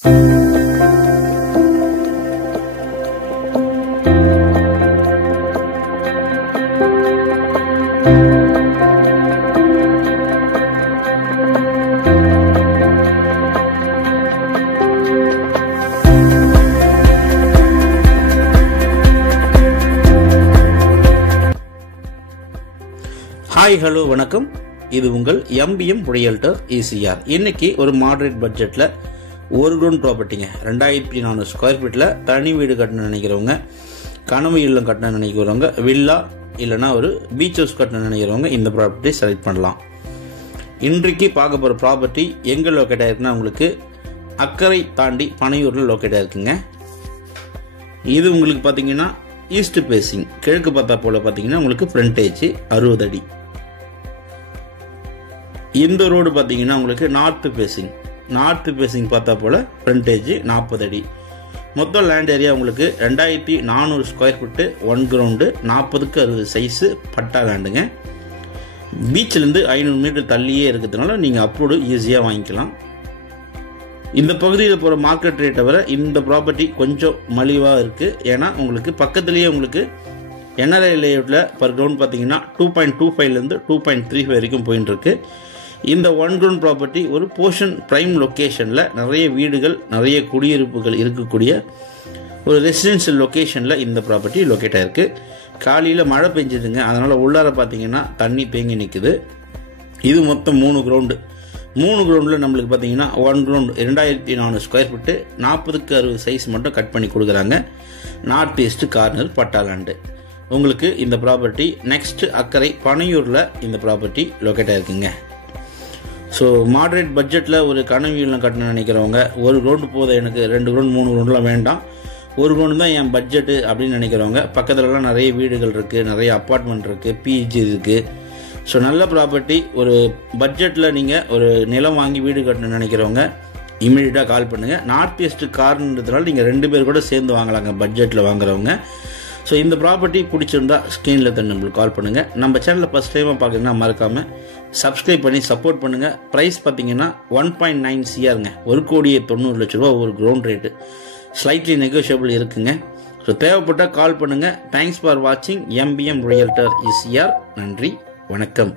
Hi hello வணக்கம். இது உங்கள் MBM ரியல்டர் ECR. இன்னைக்கு ஒரு மாடரேட் பட்ஜெட்டில் ஒரு கிரவுண்ட் ப்ராப்பர்ட்டிங்க 2400 ஸ்கொயர் ஃபீட்டில் தனி வீடு கட்டணும்னு நினைக்கிறவங்க, கனவு இல்லம் கட்டணும்னு நினைக்கிறவங்க, வில்லா இல்லைனா ஒரு பீச் ஹவுஸ் கட்டணும்னு நினைக்கிறவங்க இந்த ப்ராப்பர்ட்டி செலக்ட் பண்ணலாம். இன்றைக்கு பார்க்க போகிற ப்ராப்பர்ட்டி எங்கே லொக்கேட் ஆகிருக்குன்னா உங்களுக்கு அக்கரை தாண்டி பனையூரில் லொக்கேட் ஆகிருக்குங்க. இது உங்களுக்கு பார்த்தீங்கன்னா ஈஸ்ட் பேசிங், கிழக்கு பார்த்தா போல பார்த்தீங்கன்னா உங்களுக்கு ஃப்ரண்டேஜ் 60 அடி. இந்த ரோடு பார்த்தீங்கன்னா உங்களுக்கு நார்த் பேசிங் பார்த்தா போல ஃப்ரண்டேஜ் 40 அடி. மொத்தம் லேண்ட் ஏரியா உங்களுக்கு 2400 ஸ்கொயர் ஃபீட்டு, 1 கிரவுண்டு, 40க்கு 60 சைஸு பட்டா லேண்டுங்க. பீச்சிலேருந்து 500 மீட்டர் தள்ளியே இருக்கிறதுனால நீங்கள் அப்ரூவ்டு ஈஸியாக வாங்கிக்கலாம். இந்த பகுதியில் போகிற மார்க்கெட் ரேட்டை வர இந்த ப்ராப்பர்ட்டி கொஞ்சம் மலிவாக இருக்குது. ஏன்னா உங்களுக்கு பக்கத்துலேயே உங்களுக்கு NRI லேஅவுட்டில் பர் கிரவுண்ட் பார்த்தீங்கன்னா 2.25லேருந்து 2.35 வரைக்கும் போயின்னு இருக்கு. இந்த 1 கிரவுண்ட் ப்ராப்பர்ட்டி ஒரு போர்ஷன் பிரைம் லொக்கேஷனில் நிறைய வீடுகள், நிறைய குடியிருப்புகள் இருக்கக்கூடிய ஒரு ரெசிடென்ஷியல் லொக்கேஷனில் இந்த ப்ராப்பர்ட்டி லொக்கேட் ஆகிருக்கு. காலையில் மழை பெஞ்சதுங்க, அதனால் உள்ளார பார்த்தீங்கன்னா தண்ணி தேங்கி நிற்குது. இது மொத்தம் 3 கிரவுண்டில் நம்மளுக்கு பார்த்தீங்கன்னா 1 கிரவுண்ட் 2400 ஸ்கொயர் ஃபீட்டு, 40க்கு 60 சைஸ் மட்டும் கட் பண்ணி கொடுக்குறாங்க. நார்த் ஈஸ்ட் கார்னர் பட்டா லேண்டு. உங்களுக்கு இந்த ப்ராப்பர்ட்டி நெக்ஸ்ட் அக்கரை பனையூரில் இந்த ப்ராப்பர்ட்டி லொக்கேட் ஆகிருக்குங்க. ஸோ மாடரேட் பட்ஜெட்டில் ஒரு கனவு இல்லம் கட்டணும்னு நினைக்கிறவங்க, ஒரு கிரவுண்டு போதும் எனக்கு, 2 கிரவுண்ட் 3 கிரவுண்ட்லாம் வேண்டாம், ஒரு கிரவுண்டு தான் என் பட்ஜெட்டு அப்படின்னு நினைக்கிறவங்க, பக்கத்துலலாம் நிறைய வீடுகள் இருக்குது, நிறைய அப்பார்ட்மெண்ட் இருக்குது, PG இருக்குது. ஸோ நல்ல ப்ராப்பர்ட்டி. ஒரு பட்ஜெட்டில் நீங்கள் ஒரு நிலம் வாங்கி வீடு கட்டணும்னு நினைக்கிறவங்க இமீடியட்டாக கால் பண்ணுங்கள். நார்த் ஈஸ்ட் கார்ன்றதுனால நீங்கள் 2 பேர் கூட சேர்ந்து வாங்கலாங்க பட்ஜெட்டில் வாங்குறவங்க. ஸோ இந்த ப்ராப்பர்ட்டி பிடிச்சிருந்தா ஸ்க்ரீனில் தான் நம்மளுக்கு கால் பண்ணுங்கள். நம்ம சேனலில் ஃபஸ்ட் டைமாக பார்க்குறீங்கன்னா மறக்காமல் சப்ஸ்கிரைப் பண்ணி சப்போர்ட் பண்ணுங்கள். ப்ரைஸ் பார்த்தீங்கன்னா 1.9 CRங்க, 1,90,00,000 ஒரு கிரவுண்ட் ரேட்டு. ஸ்லைட்லி நெகோஷியபிள் இருக்குங்க. ஸோ தேவைப்பட்டால் கால் பண்ணுங்கள். தேங்க்ஸ் ஃபார் வாட்சிங் MBM ரியல்டர் ECR. நன்றி, வணக்கம்.